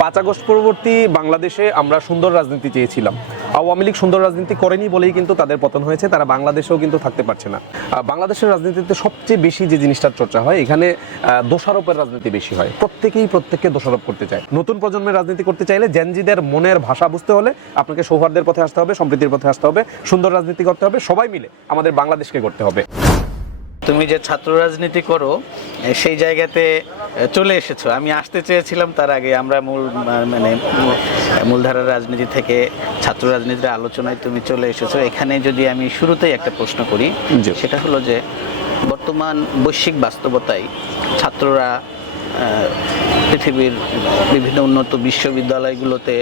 5 August পরবর্তী বাংলাদেশে আমরা সুন্দর রাজনীতি চেয়েছিলাম। আওয়ামী লীগ সুন্দর রাজনীতি করেনি বলেই কিন্তু তাদের পতন হয়েছে, তারা বাংলাদেশেও কিন্তু থাকতে পারছে না। বাংলাদেশের রাজনীতিতে সবচেয়ে বেশি যে জিনিসটার চর্চা হয়, এখানে দোষারোপের রাজনীতি বেশি হয়। প্রত্যেকেই প্রত্যেককে দোষারোপ করতে চায়। নতুন প্রজন্মের রাজনীতি করতে চাইলে জেনজিদের মনের ভাষা বুঝতে হলে আপনাকে সৌহার্দ্যের পথে আসতে হবে, সম্প্রীতির পথে আসতে হবে, সুন্দর রাজনীতি করতে হবে, সবাই মিলে আমাদের বাংলাদেশকে করতে হবে। তুমি যে ছাত্র রাজনীতি করো সেই জায়গাতে চলে এসেছো। আমি আসতে চেয়েছিলাম তার আগে। আমরা মূলধারার রাজনীতি থেকে ছাত্র রাজনীতির আলোচনায় তুমি চলে এসেছো। এখানে যদি আমি শুরুতেই একটা প্রশ্ন করি, সেটা হলো যে বর্তমান বৈশ্বিক বাস্তবতায় ছাত্ররা পৃথিবীর বিভিন্ন উন্নত বিশ্ববিদ্যালয়গুলোতে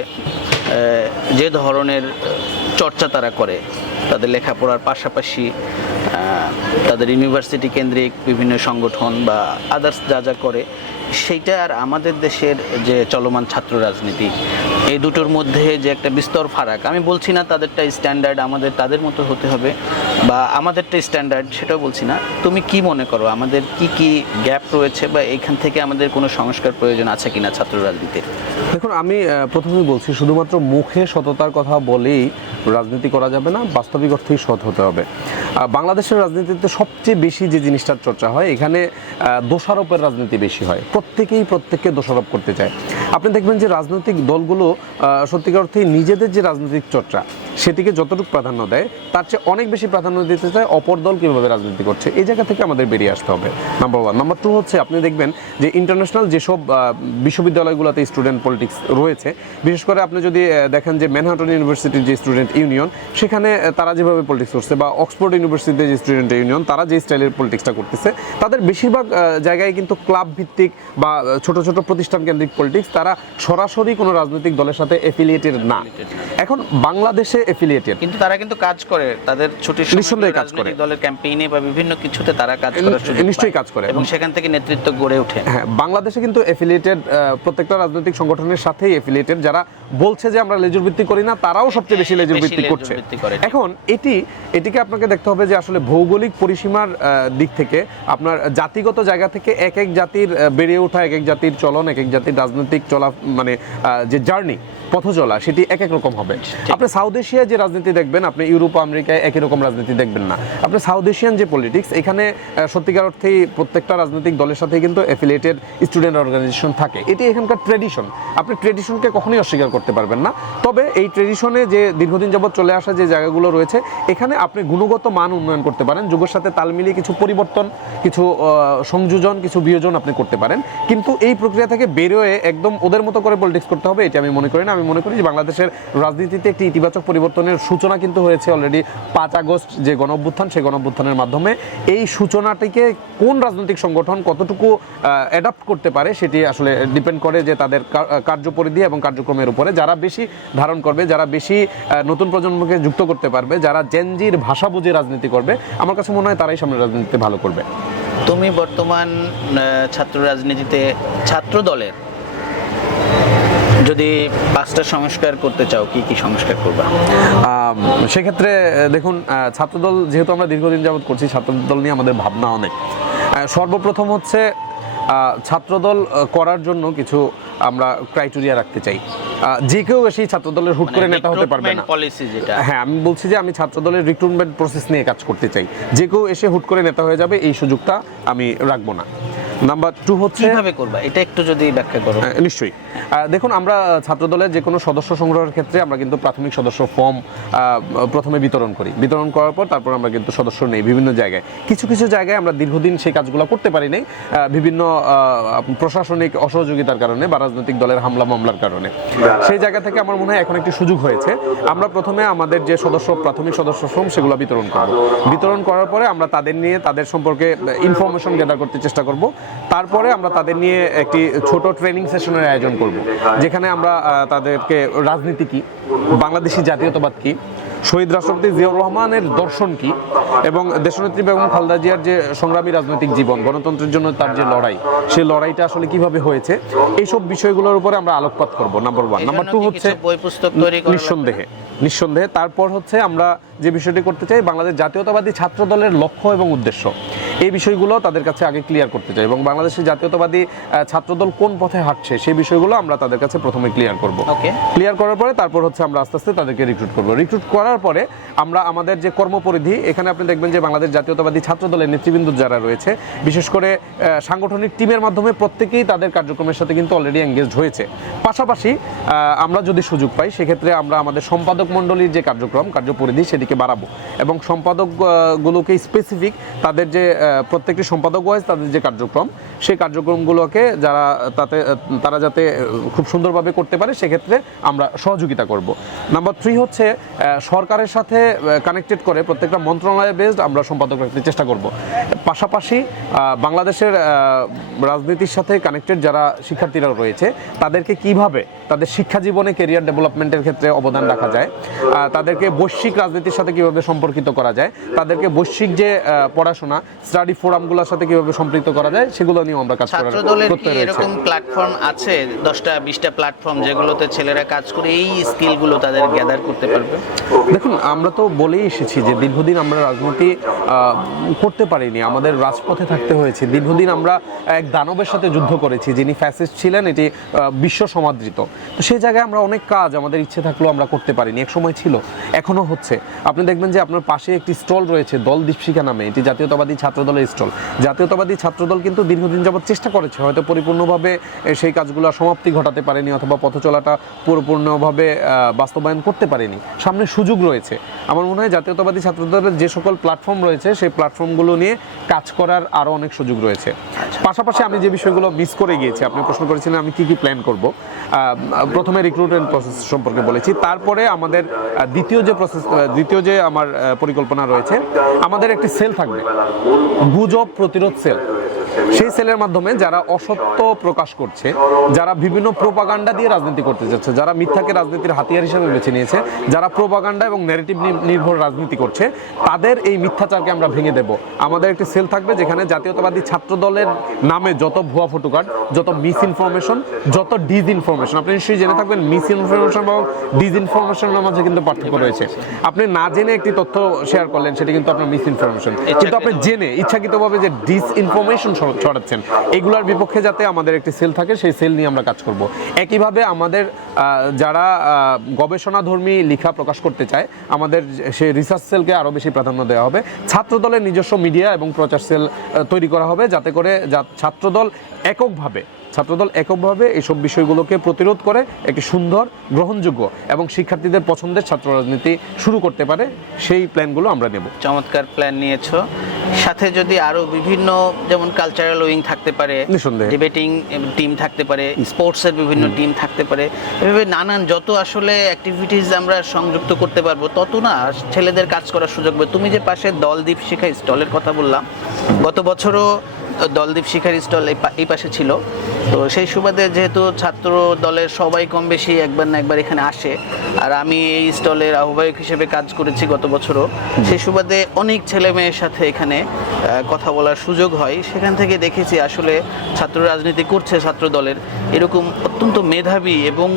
যে ধরনের চর্চা তারা করে, তাদের লেখাপড়ার পাশাপাশি তাদের ইউনিভার্সিটি কেন্দ্রিক বিভিন্ন সংগঠন বা আদার্স যা যা করে, সেইটা আর আমাদের দেশের যে চলমান ছাত্র রাজনীতি, এই দুটোর মধ্যে যে একটা বিস্তর ফারাক। আমি বলছি না তাদেরটা স্ট্যান্ডার্ড আমাদের তাদের মতো হতে হবে বা আমাদেরটা স্ট্যান্ডার্ড, সেটাও বলছি না। তুমি কি মনে করো আমাদের কি কি গ্যাপ রয়েছে বা এইখান থেকে আমাদের কোনো সংস্কার প্রয়োজন আছে কিনা ছাত্র রাজনীতির? দেখুন, আমি প্রথমেই বলছি, শুধুমাত্র মুখে সততার কথা বলেই রাজনীতি করা যাবে না, বাস্তবিক অর্থেই সৎ হতে হবে। বাংলাদেশের রাজনীতিতে সবচেয়ে বেশি যে জিনিসটার চর্চা হয়, এখানে দোষারোপের রাজনীতি বেশি হয়। প্রত্যেকেই প্রত্যেককে দোষারোপ করতে চায়। আপনি দেখবেন যে রাজনৈতিক দলগুলো সত্যিকার অর্থেই নিজেদের যে রাজনৈতিক চর্চা সেটিকে যতটুকু প্রাধান্য দেয়, তার চেয়ে অনেক বেশি প্রাধান্য দিতে চায় অপর দল কীভাবে রাজনীতি করছে। এই জায়গা থেকে আমাদের বেরিয়ে আসতে হবে, নাম্বার 1। নাম্বার 2 হচ্ছে, আপনি দেখবেন যে ইন্টারন্যাশনাল যেসব বিশ্ববিদ্যালয়গুলোতে স্টুডেন্ট পলিটিক্স রয়েছে, বিশেষ করে আপনি যদি দেখেন যে ম্যানহাটন ইউনিভার্সিটির যে স্টুডেন্ট ইউনিয়ন, সেখানে তারা যেভাবে পলিটিক্স করছে, বা অক্সফোর্ড ইউনিভার্সিটিতে যে স্টুডেন্ট ইউনিয়ন, তারা যে স্টাইলের পলিটিক্সটা করতেছে, তাদের বেশিরভাগ জায়গায় কিন্তু ক্লাব ভিত্তিক বা ছোট ছোট প্রতিষ্ঠান কেন্দ্রিক পলিটিক্স। তারা সরাসরি কোনো রাজনৈতিক দলের সাথে এফিলিয়েটেড না। এখন বাংলাদেশে এফিলিয়েটেড, কিন্তু তারা কিন্তু কাজ করে, তাদের ছুটির নিঃসন্দেহে কাজ করে, দলের ক্যাম্পেইনে বা বিভিন্ন কিছুতে তারা কাজ করার সুযোগ নিশ্চয়ই কাজ করে এবং সেখান থেকে নেতৃত্ব গড়ে ওঠে। হ্যাঁ, বাংলাদেশে কিন্তু এফিলিয়েটেড প্রত্যেকটা রাজনৈতিক সংগঠনের সাথেই এফিলিয়েটেড। যারা বলছে যে আমরা লেজুর ভিত্তি করি না, তারাও সবচেয়ে বেশি লেজুর ভিত্তি করছে। এখন এটিকে আপনাকে দেখতে হবে যে আসলে ভৌগোলিক পরিসীমার দিক থেকে, আপনার জাতিগত জায়গা থেকে এক এক জাতির বেড়ে ওঠা, এক এক জাতির চলন, এক এক জাতির রাজনৈতিক চলা, মানে যে জার্নি, পথ চলা, সেটি এক এক রকম হবে। আপনি সাউথ এশিয়ায় যে রাজনীতি দেখবেন, আপনি ইউরোপ আমেরিকায় একই রকম রাজনীতি দেখবেন না। আপনি সাউথ এশিয়ান যে পলিটিক্স, এখানে সত্যিকার অর্থেই প্রত্যেকটা রাজনৈতিক দলের সাথে কিন্তু এফিলিয়েটেড স্টুডেন্ট অর্গানাইজেশন থাকে। এটি এখানকার ট্রেডিশন। আপনি ট্রেডিশনকে কখনোই অস্বীকার করতে পারবেন না। তবে এই ট্রেডিশনে যে দীর্ঘদিন যাবৎ চলে আসা যে জায়গাগুলো রয়েছে, এখানে আপনি গুণগত মান উন্নয়ন করতে পারেন, যুগের সাথে তাল মিলিয়ে কিছু পরিবর্তন, কিছু সংযোজন, কিছু বিয়োজন আপনি করতে পারেন। কিন্তু এই প্রক্রিয়া থেকে বেরোয় একদম ওদের মতো করে পলিটিক্স করতে হবে, এটি আমি মনে করি না। আমি মনে করি যে বাংলাদেশের রাজনীতিতে একটি ইতিবাচক পরিবর্তনের সূচনা কিন্তু হয়েছে অলরেডি 5 আগস্ট যে গণঅভ্যুত্থান, সেই গণঅভ্যুত্থানের মাধ্যমে। এই সূচনাটিকে কোন রাজনৈতিক সংগঠন কতটুকু অ্যাডাপ্ট করতে পারে, সেটি আসলে ডিপেন্ড করে যে তাদের কার্যপরিধি এবং কার্যক্রমের উপরে। যারা বেশি ধারণ করবে, যারা বেশি নতুন প্রজন্মকে যুক্ত করতে পারবে, যারা জেনজির ভাষা বুঝে রাজনীতি করবে, আমার কাছে মনে হয় তারাই সামনে রাজনীতিতে ভালো করবে। তুমি বর্তমান ছাত্র রাজনীতিতে ছাত্র দলের যদি 5টা সংস্কার করতে চাও, কি কি সংস্কার করবা? সেক্ষেত্রে দেখুন, ছাত্রদল যেহেতু আমরা দীর্ঘদিন যাবৎ করছি, ছাত্রদল নিয়ে আমাদের ভাবনা অনেক। সর্বপ্রথম হচ্ছে, ছাত্রদল করার জন্য কিছু আমরা ক্রাইটেরিয়া রাখতে চাই। যে কেউ এসে ছাত্রদলের হুট করে নেতা হতে পারবে না। হ্যাঁ, আমি বলছি যে আমি ছাত্রদলের রিক্রুটমেন্ট প্রসেস নিয়ে কাজ করতে চাই। যে কেউ এসে হুট করে নেতা হয়ে যাবে, এই সুযোগটা আমি রাখবো না। নাম্বার 2 হচ্ছে, কিভাবে করবা এটা একটু যদি ব্যাখ্যা করো। নিশ্চয়ই। দেখুন, আমরা ছাত্রদলের যে কোনো সদস্য সংগ্রহের ক্ষেত্রে আমরা কিন্তু প্রাথমিক সদস্য ফর্ম প্রথমে বিতরণ করি। বিতরণ করার পর তারপর আমরা কিন্তু সদস্য নেই বিভিন্ন জায়গায়। কিছু কিছু জায়গায় আমরা দীর্ঘদিন সেই কাজগুলো করতে পারি নাই, বিভিন্ন প্রশাসনিক অসহযোগিতার কারণে বা রাজনৈতিক দলের হামলা মামলার কারণে। সেই জায়গা থেকে আমার মনে হয় এখন একটি সুযোগ হয়েছে। আমরা প্রথমে আমাদের যে প্রাথমিক সদস্য ফর্ম, সেগুলো বিতরণ করব। বিতরণ করার পরে আমরা তাদের নিয়ে, তাদের সম্পর্কে ইনফরমেশন গ্যাদার করতে চেষ্টা করব। তারপরে আমরা তাদের নিয়ে একটি ছোট ট্রেনিং সেশনের আয়োজন করব, যেখানে আমরা তাদেরকে রাজনীতি কি, বাংলাদেশি জাতীয়তাবাদ কি, শহীদ রাষ্ট্রপতি জিয়াউর রহমানের দর্শন কি, এবং দেশনেত্রী বেগম খালেদা জিয়ার যে সংগ্রামী রাজনৈতিক জীবন, গণতন্ত্রের জন্য তার যে লড়াই, সেই লড়াইটা আসলে কিভাবে হয়েছে, এইসব বিষয়গুলোর উপরে আমরা আলোকপাত করব, নাম্বার 1। নাম্বার 2 হচ্ছে, নিঃসন্দেহে তারপর হচ্ছে আমরা যে বিষয়টি করতে চাই, বাংলাদেশ জাতীয়তাবাদী ছাত্র দলের লক্ষ্য এবং উদ্দেশ্য, এই বিষয়গুলো তাদের কাছে আগে ক্লিয়ার করতে চাই এবং বাংলাদেশের জাতীয়তাবাদী ছাত্রদল কোন পথে হাঁটছে সেই বিষয়গুলো আমরা তাদের কাছে প্রথমে ক্লিয়ার করব। ক্লিয়ার করার পরে তারপর হচ্ছে আমরা আস্তে আস্তে তাদেরকে রিক্রুট করব। রিক্রুট করার পরে আমরা আমাদের যে কর্মপরিধি, এখানে আপনি দেখবেন যে বাংলাদেশ জাতীয়তাবাদী ছাত্রদলের নেতৃবৃন্দ যারা রয়েছে, বিশেষ করে সাংগঠনিক টিমের মাধ্যমে প্রত্যেকেই তাদের কার্যক্রমের সাথে কিন্তু অলরেডি এঙ্গেজড হয়েছে। পাশাপাশি আমরা যদি সুযোগ পাই সেক্ষেত্রে আমরা আমাদের সম্পাদক মণ্ডলীর যে কার্যপরিধি সেটিকে বাড়াবো এবং সম্পাদকগুলোকে স্পেসিফিক তাদের যে প্রত্যেকটি সম্পাদক ওয়াইজ তাদের যে কার্যক্রম, সেই কার্যক্রমগুলোকে তারা যাতে খুব সুন্দরভাবে করতে পারে সেক্ষেত্রে আমরা সহযোগিতা করব। নাম্বার 3 হচ্ছে সরকারের সাথে কানেক্টেড করে প্রত্যেকটা মন্ত্রণালয় বেসড আমরা সম্পাদক রাখতে চেষ্টা করব। পাশাপাশি বাংলাদেশের রাজনীতির সাথে কানেক্টেড যারা শিক্ষার্থীরা রয়েছে তাদেরকে কিভাবে তাদের শিক্ষা জীবনে ক্যারিয়ার ডেভেলপমেন্টের ক্ষেত্রে অবদান রাখা যায়, তাদেরকে বৈশ্বিক রাজনীতির সাথে কিভাবে সম্পর্কিত করা যায়, তাদেরকে বৈশ্বিক যে পড়াশোনা স্টাডি ফোরামগুলোর সাথে কিভাবে সম্পৃক্ত করা যায় সেগুলো নিয়ে আমরা কাজ করার করতে রয়েছে। এরকম প্ল্যাটফর্ম আছে 10টা 20টা প্ল্যাটফর্ম যেগুলোতে ছেলেরা কাজ করে এই স্কিলগুলো তাদের গ্যাদার করতে পারবে? দেখুন, আমরা তো বলেই এসেছি যে দীর্ঘদিন আমরা রাজনীতি করতে পারিনি, আমাদের রাজপথে থাকতে হয়েছে। দীর্ঘদিন আমরা এক দানবের সাথে যুদ্ধ করেছি যিনি ফ্যাসিস্ট ছিলেন, এটি বিশ্ব সমাদৃত। তো সেই জায়গায় আমরা অনেক কাজ আমাদের ইচ্ছে থাকলেও আমরা করতে পারিনি, এক সময় ছিল, এখনো হচ্ছে। আপনি দেখবেন যে আপনার পাশে একটি স্টল রয়েছে দল দীপশিখা নামে, এটি জাতীয়তাবাদী ছাত্রদলের স্টল। জাতীয়তাবাদী ছাত্রদল কিন্তু দীর্ঘদিন যাবত চেষ্টা করেছে, হয়তো পরিপূর্ণভাবে সেই কাজগুলো সমাপ্তি ঘটাতে পারেনি অথবা পথ চলাটা পরিপূর্ণভাবে বাস্তবায়ন করতে পারেনি। সামনে সুযোগ রয়েছে। আমার মনে হয় জাতীয়তাবাদী ছাত্রদলের যে সকল প্ল্যাটফর্ম রয়েছে সেই প্ল্যাটফর্মগুলো নিয়ে কাজ করার আরও অনেক সুযোগ রয়েছে। পাশাপাশি আমি যে বিষয়গুলো মিস করে গিয়েছি, আপনি প্রশ্ন করেছিলেন আমি কি কি প্ল্যান করব। প্রথমে রিক্রুটমেন্ট প্রসেস সম্পর্কে বলেছি, তারপরে আমাদের দ্বিতীয় যে আমার পরিকল্পনা রয়েছে, আমাদের একটি সেল থাকবে, গুজব প্রতিরোধ সেল। সেই সেলের মাধ্যমে যারা অসত্য প্রকাশ করছে, যারা বিভিন্ন প্রোপাগান্ডা দিয়ে রাজনীতি করতে যাচ্ছে, যারা মিথ্যাকে রাজনীতির হাতিয়ার হিসেবে বেছে নিয়েছে, যারা প্রোপাগান্ডা এবং ন্যারেটিভ নির্ভর রাজনীতি করছে, তাদের এই মিথ্যাচারকে আমরা ভেঙে দেব। আমাদের একটি সেল থাকবে যেখানে জাতীয়তাবাদী ছাত্রদলের নামে যত ভুয়া ফটোকার্ড, যত মিস ইনফরমেশন, যত ডিসইনফরমেশন, আপনি নিশ্চয়ই জেনে থাকবেন মিস ইনফরমেশন এবং ডিসইনফরমেশনের মাঝে কিন্তু পার্থক্য রয়েছে। আপনি না জেনে একটি তথ্য শেয়ার করলেন, সেটি কিন্তু আপনার মিস ইনফরমেশন, কিন্তু আপনি জেনে ইচ্ছাকৃতভাবে যে ডিসইনফরমেশন ছড়াচ্ছেন, এগুলোর বিপক্ষে যাতে আমাদের একটি সেল থাকে, সেই সেল নিয়ে আমরা কাজ করব। একইভাবে আমাদের যারা গবেষণাধর্মী লেখা প্রকাশ করতে চায়, আমাদের সেই রিসার্চ সেলকে আরও বেশি প্রাধান্য দেওয়া হবে। ছাত্রদলের নিজস্ব মিডিয়া এবং প্রচার সেল তৈরি করা হবে যাতে করে ছাত্রদল এককভাবে এইসব বিষয়গুলোকে প্রতিরোধ করে একটি সুন্দর, গ্রহণযোগ্য এবং শিক্ষার্থীদের পছন্দের ছাত্র রাজনীতি শুরু করতে পারে, সেই প্ল্যানগুলো আমরা নেব। চমৎকার প্ল্যান নিয়েছো। সাথে যদি আরো বিভিন্ন যেমন কালচারাল উইং থাকতে পারে, ডিবেটিং টিম থাকতে পারে, স্পোর্টসের বিভিন্ন টিম থাকতে পারে, এভাবে নানান যত আসলে অ্যাক্টিভিটিস আমরা সংযুক্ত করতে পারবো তত না ছেলেদের কাজ করার সুযোগ হবে। তুমি যে পাশে দল দীপশিখা স্টলের কথা বললাম, গত বছরও দলদীপ শিখার স্টল এই পাশে ছিল। তো সেই সুবাদে যেহেতু ছাত্র দলের সবাই কম বেশি একবার না একবার এখানে আসে, আর আমি এই স্টলের আহ্বায়ক হিসেবে কাজ করেছি গত বছরও, সেই সুবাদে অনেক ছেলে মেয়ের সাথে এখানে কথা বলার সুযোগ হয়। সেখান থেকে দেখেছি আসলে ছাত্র রাজনীতি করছে ছাত্র দলের এরকম অত্যন্ত মেধাবী এবং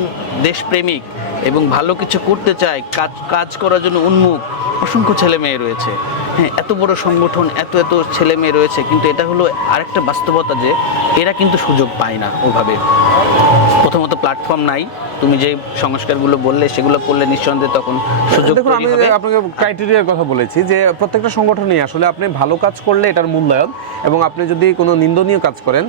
দেশপ্রেমিক এবং ভালো কিছু করতে চায়, কাজ করার জন্য উন্মুখ অসংখ্য ছেলে মেয়ে রয়েছে। হ্যাঁ, এত বড় সংগঠন, এত ছেলে মেয়ে রয়েছে, কিন্তু এটা হলো আরেকটা বাস্তবতা যে এরা কিন্তু সুযোগ পায় না ওভাবে। প্রথমত প্ল্যাটফর্ম নাই, তুমি যে সংস্কারগুলো বললে সেগুলো করলে নিঃসন্দেহে তখন সুযোগ তৈরি হবে। আমি আপনাকে ক্রাইটেরিয়ার কথা বলেছি যে প্রত্যেকটা সংগঠনই আসলে আপনি ভালো কাজ করলে এটার মূল্যায়ন, এবং আপনি যদি কোনো নিন্দনীয় কাজ করেন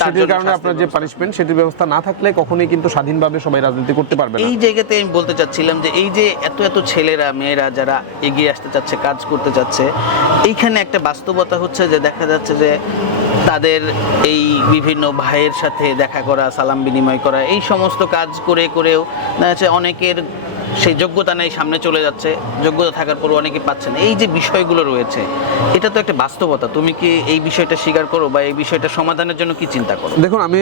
সেটির কারণে আপনার যে পানিশমেন্ট সেটির ব্যবস্থা না থাকলে কখনোই কিন্তু স্বাধীনভাবে সবাই রাজনীতি করতে পারবে না। এই জায়গাতে আমি বলতে চাচ্ছিলাম যে এই যে এত ছেলেরা মেয়েরা যারা এগিয়ে আসতে চাচ্ছে, কাজ করতে চাচ্ছে, এইখানে একটা বাস্তবতা হচ্ছে যে দেখা যাচ্ছে যে তাদের এই বিভিন্ন ভাইয়ের সাথে দেখা করা, সালাম বিনিময় করা, এই সমস্ত কাজ করেও অনেকের সেই যোগ্যতা নেই, সামনে চলে যাচ্ছে, যোগ্যতা থাকার পর অনেকে পাচ্ছে না। এই যে বিষয়গুলো রয়েছে এটা তো একটা বাস্তবতা। তুমি কি এই বিষয়টা স্বীকার করো বা এই বিষয়টা সমাধানের জন্য কি চিন্তা করো? দেখুন, আমি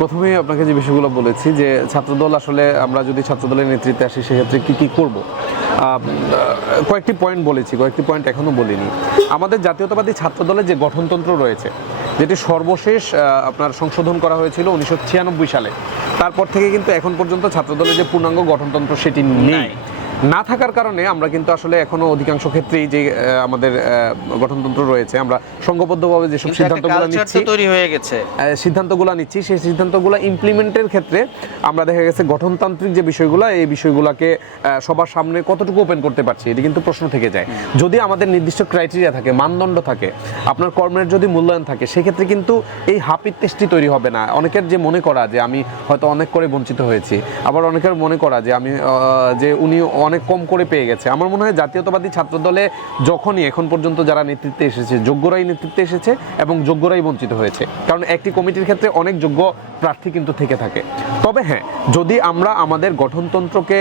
প্রথমেই আপনাকে যে বিষয়গুলো বলেছি যে ছাত্রদল আসলে আমরা যদি ছাত্রদলের নেতৃত্বে আসি সেক্ষেত্রে কি করব, কয়েকটি পয়েন্ট বলেছি, কয়েকটি পয়েন্ট এখনো বলিনি। আমাদের জাতীয়তাবাদী ছাত্রদলের যে গঠনতন্ত্র রয়েছে, যেটি সর্বশেষ আপনার সংশোধন করা হয়েছিল 1996 সালে, তারপর থেকে কিন্তু এখন পর্যন্ত ছাত্রদলের যে পূর্ণাঙ্গ গঠনতন্ত্র সেটি নেই। না থাকার কারণে আমরা কিন্তু আসলে এখনো অধিকাংশ ক্ষেত্রেই যে আমাদের গঠনতন্ত্র রয়েছে, আমরা সংঘবদ্ধভাবে যেসব সিদ্ধান্তগুলো নিচ্ছি তৈরি হয়ে গেছে, সিদ্ধান্তগুলো নিচ্ছি, সেই সিদ্ধান্তগুলো ইমপ্লিমেন্টের ক্ষেত্রে আমরা দেখা গেছে গঠনতান্ত্রিক যে বিষয়গুলো, এই বিষয়গুলোকে সবার সামনে কতটুকু ওপেন করতে পারছি, এটি কিন্তু প্রশ্ন থেকে যায়। যদি আমাদের নির্দিষ্ট ক্রাইটেরিয়া থাকে, মানদণ্ড থাকে, আপনার কর্মের যদি মূল্যায়ন থাকে, সেক্ষেত্রে কিন্তু এই হাপির টেস্টটি তৈরি হবে না। অনেকের যে মনে করা যে আমি হয়তো অনেক করে বঞ্চিত হয়েছি, আবার অনেকের মনে করা যে আমি যে উনি অনেক কম করে পেয়ে গেছে। আমার মনে হয় জাতীয়তাবাদী ছাত্রদলে যখনই এখন পর্যন্ত যারা নেতৃত্বে এসেছে, যোগ্যরাই নেতৃত্বে এসেছে এবং যোগ্যরাই বঞ্চিত হয়েছে, কারণ একটি কমিটির ক্ষেত্রে অনেক যোগ্য প্রার্থী কিন্তু থেকে থাকে। তবে হ্যাঁ, যদি আমরা আমাদের গঠনতন্ত্রকে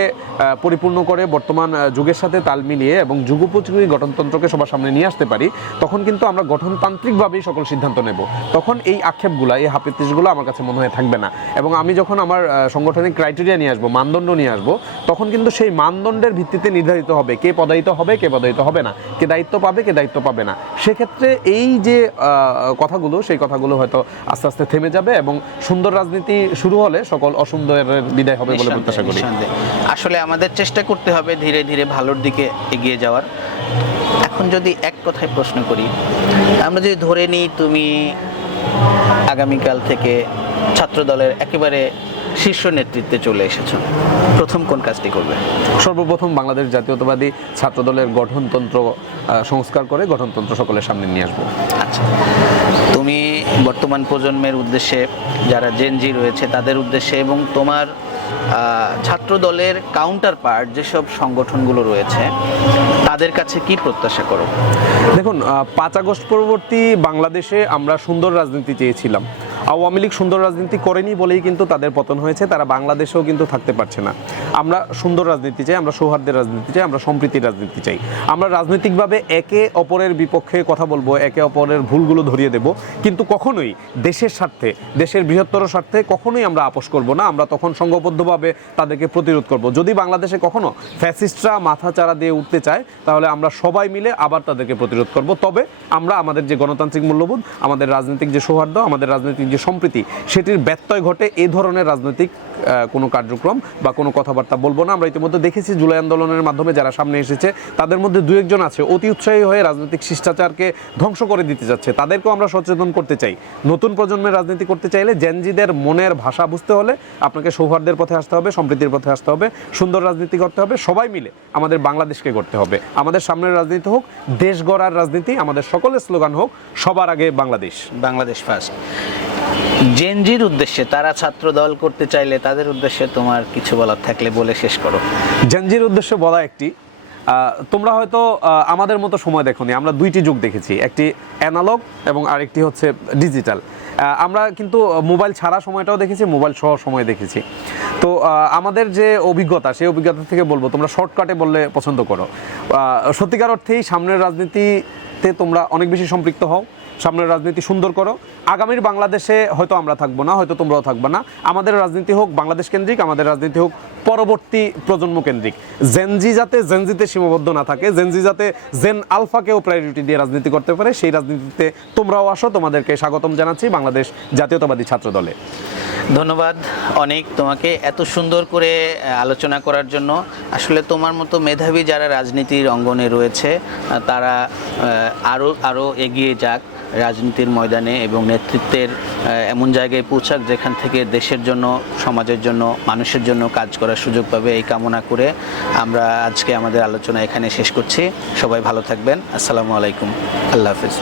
পরিপূর্ণ করে বর্তমান যুগের সাথে তাল মিলিয়ে এবং যুগোপযোগী গঠনতন্ত্রকে সবার সামনে নিয়ে আসতে পারি, তখন কিন্তু আমরা গঠনতান্ত্রিকভাবেই সকল সিদ্ধান্ত নেব। তখন এই আক্ষেপগুলো, এই হাপিত্তিশগুলো আমার কাছে মনে হয় থাকবে না। এবং আমি যখন আমার সাংগঠনিক ক্রাইটেরিয়া নিয়ে আসবো, মানদণ্ড নিয়ে আসবো, তখন কিন্তু সেই মানদণ্ডের ভিত্তিতে নির্ধারিত হবে কে পদায়িত হবে, কে পদায়িত হবে না, কে দায়িত্ব পাবে, কে দায়িত্ব পাবে না। সেক্ষেত্রে এই যে কথাগুলো, সেই কথাগুলো হয়তো আস্তে আস্তে থেমে যাবে এবং সুন্দর রাজনীতি শুরু হলে সকল অসুন্দরের বিদায় হবে বলে প্রত্যাশা করি। আসলে আমাদের চেষ্টা করতে হবে ধীরে ধীরে ভালোর দিকে এগিয়ে যাওয়ার। এখন যদি এক কথায় প্রশ্ন করি, আমরা যদি ধরে নিই তুমি আগামীকাল থেকে ছাত্রদলের একেবারে শীর্ষ নেতৃত্বে চলে এসেছো, প্রথম কোন কাজটি করবে? সর্বপ্রথম বাংলাদেশ জাতীয়তাবাদী ছাত্রদলের গঠনতন্ত্র সংস্কার করে গঠনতন্ত্র সকলের সামনে নিয়ে আসবো। আচ্ছা, তুমি বর্তমান প্রজন্মের উদ্দেশ্যে, যারা জেনজি রয়েছে তাদের উদ্দেশ্যে, এবং তোমার ছাত্রদলের কাউন্টার পার্ট যেসব সংগঠনগুলো রয়েছে তাদের কাছে কি প্রত্যাশা করো? দেখুন, 5 আগস্ট পরবর্তী বাংলাদেশে আমরা সুন্দর রাজনীতি চেয়েছিলাম। আওয়ামী লীগ সুন্দর রাজনীতি করেনি বলেই কিন্তু তাদের পতন হয়েছে, তারা বাংলাদেশেও কিন্তু থাকতে পারছে না। আমরা সুন্দর রাজনীতি চাই, আমরা সৌহার্দ্যের রাজনীতি চাই, আমরা সম্প্রীতির রাজনীতি চাই। আমরা রাজনৈতিকভাবে একে অপরের বিপক্ষে কথা বলবো, একে অপরের ভুলগুলো ধরিয়ে দেব, কিন্তু কখনোই দেশের স্বার্থে, দেশের বৃহত্তর স্বার্থে কখনোই আমরা আপোষ করব না। আমরা তখন সংঘবদ্ধভাবে তাদেরকে প্রতিরোধ করব। যদি বাংলাদেশে কখনো ফ্যাসিস্টরা মাথা চারা দিয়ে উঠতে চায়, তাহলে আমরা সবাই মিলে আবার তাদেরকে প্রতিরোধ করব। তবে আমরা আমাদের যে গণতান্ত্রিক মূল্যবোধ, আমাদের রাজনৈতিক যে সৌহার্দ্য, আমাদের রাজনৈতিক যে সম্প্রীতি, সেটির ব্যত্যয় ঘটে এই ধরনের রাজনৈতিক কোনো কার্যক্রম বা কোনো কথাবার্তা বলবো না। আমরা ইতিমধ্যে দেখেছি জুলাই আন্দোলনের মাধ্যমে যারা সামনে এসেছে তাদের মধ্যে 2-1 আছে অতি উৎসাহী হয়ে রাজনৈতিক শিষ্টাচারকে ধ্বংস করে দিতে যাচ্ছে। তাদেরকেও আমরা সচেতন করতে চাই। নতুন প্রজন্মের রাজনীতি করতে চাইলে জেনজিদের মনের ভাষা বুঝতে হলে আপনাকে সৌহার্দ্যের পথে আসতে হবে, সম্প্রীতির পথে আসতে হবে, সুন্দর রাজনীতি করতে হবে, সবাই মিলে আমাদের বাংলাদেশকে করতে হবে। আমাদের সামনের রাজনীতি হোক দেশ গড়ার রাজনীতি, আমাদের সকলের স্লোগান হোক সবার আগে বাংলাদেশ, বাংলাদেশ ফার্স্ট। জেনজির উদ্দেশ্যে, তারা ছাত্র দল করতে চাইলে তাদের উদ্দেশ্যে তোমার কিছু বলার থাকলে বলে শেষ করো। জেনজির উদ্দেশ্যে বলা একটি, তোমরা হয়তো আমাদের মতো সময় দেখোনি, আমরা 2টি যুগ দেখেছি, একটি অ্যানালগ এবং আরেকটি হচ্ছে ডিজিটাল। আমরা কিন্তু মোবাইল ছাড়া সময়টাও দেখেছি, মোবাইল সহ সময় দেখেছি। তো আমাদের যে অভিজ্ঞতা, সেই অভিজ্ঞতা থেকে বলবো তোমরা শর্টকাটে বললে পছন্দ করো। সত্যিকার অর্থেই সামনের রাজনীতিতে তোমরা অনেক বেশি সম্পৃক্ত হও, সামনের রাজনীতি সুন্দর করো। আগামীর বাংলাদেশে হয়তো আমরা থাকবো না, হয়তো তোমরাও থাকবে না। আমাদের রাজনীতি হোক বাংলাদেশ কেন্দ্রিক, আমাদের রাজনীতি হোক পরবর্তী প্রজন্ম কেন্দ্রিক। জেনজি যাতে জেনজিতে সীমাবদ্ধ না থাকে, জেনজি যাতে জেন আলফাকেও প্রায়োরিটি দিয়ে রাজনীতি করতে পারে, সেই রাজনীতিতে তোমরাও আসো। তোমাদেরকে স্বাগতম জানাচ্ছি বাংলাদেশ জাতীয়তাবাদী ছাত্র দলে। ধন্যবাদ অনেক তোমাকে এত সুন্দর করে আলোচনা করার জন্য। আসলে তোমার মতো মেধাবী যারা রাজনীতির অঙ্গনে রয়েছে তারা আরও এগিয়ে যাক রাজনীতির ময়দানে এবং নেতৃত্বের এমন জায়গায় পৌঁছাক যেখান থেকে দেশের জন্য, সমাজের জন্য, মানুষের জন্য কাজ করার সুযোগ পাবে, এই কামনা করে আমরা আজকে আমাদের আলোচনা এখানে শেষ করছি। সবাই ভালো থাকবেন। আসসালামু আলাইকুম। আল্লাহ হাফেজ।